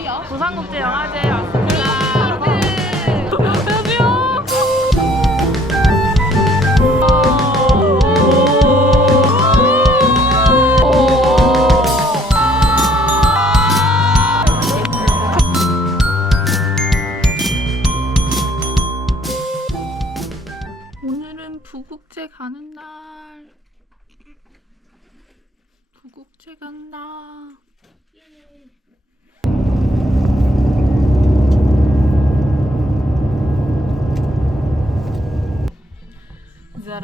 어디야? 부산국제영화제 왔습니다. 네. 안녕하세요. 오늘은 부국제 가는 날. 부국제 간다.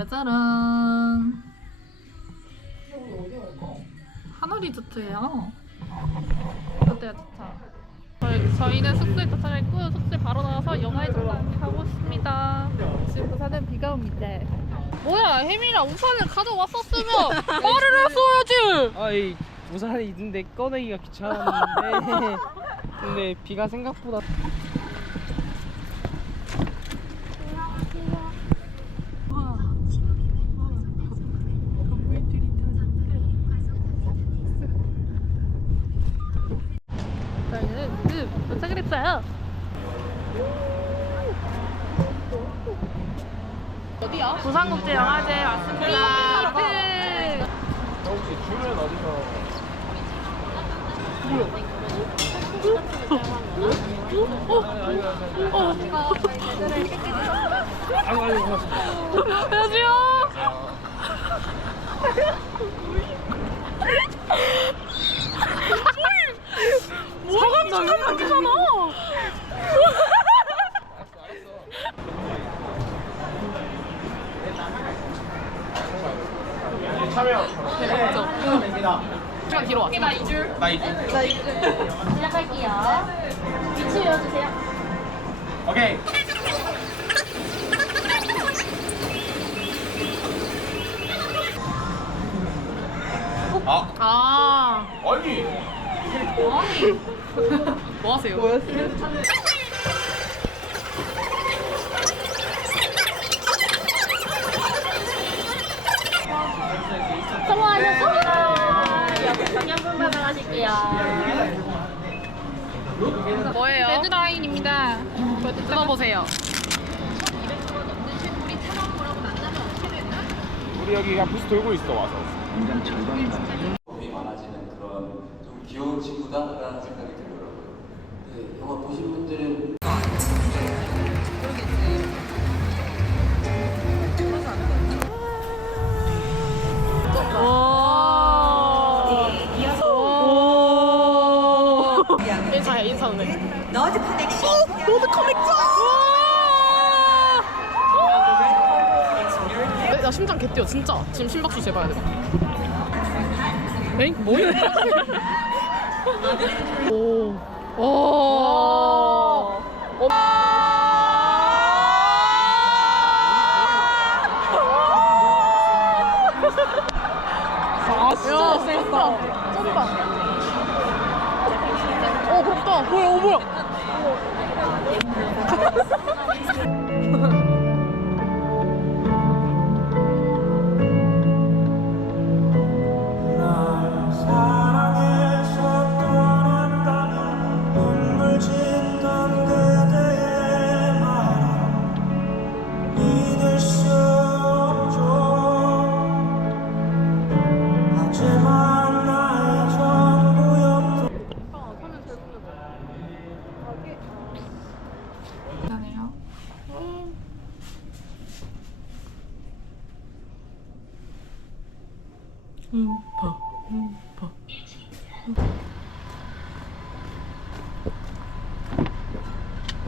짜라짜란. 하나 리조트예요. 어때요, 좋다. 저희, 저희 는 숙소에 도착했고 숙소에 바로 나와서 영화에 잠깐 가고 있습니다. 지금 부산은 비가 옵니다. 뭐야, 혜민이랑 우산을 가져왔었으면 말을 했어야지. 아이 우산이 있는데 꺼내기가 귀찮았는데 근데 비가 생각보다 저희는 그 도착을 했어요. 어디야? 부산국제영화제 왔습니다. 네. 혹시 줄은 어디서 아이고 아이고 고맙습니다 안녕하세요. 사람 진짜 많잖아. 참여 뒤로 왔어. 나 이줄. 나 이제 시작할게요. 위치 외워주세요. 오케이 아 아, 아니 뭐 하세요? 성공하셨습니다. 여기 정량분 받아가실게요. 뭐예요? 데드라인입니다. 들어보세요. 우리 여기 부스 돌고 있어 와서 겁이 많아지는 그런 좀 귀여운 친구다 Connection. 로드 커넥터. 야 심장 개뛰어 진짜. 지금 심박수 재봐야 돼. 에잉 뭐야? 오. 오. 오. 아 진짜 쩐다. 쩐다. 어 부럽다. 뭐야 어 뭐야. すごい。 음파 음파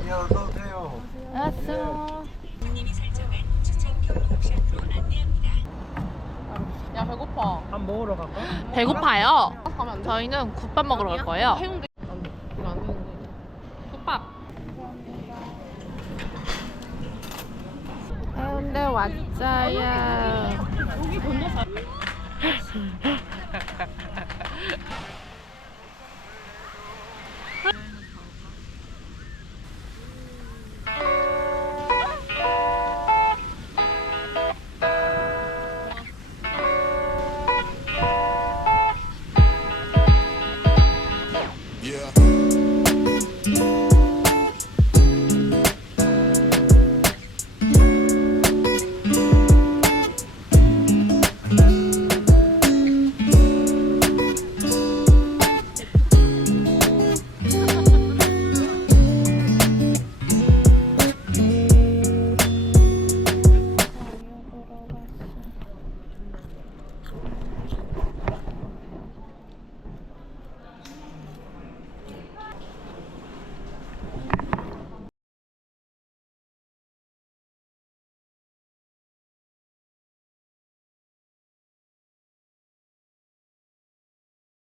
야 어서 오세요 알았어 야 배고파. 밥 먹으러 갈까? 배고파요? 저희는 국밥 먹으러 갈 거예요. 해운대. 이거 안 되는데 국밥. 해운대 왔어요 Yeah.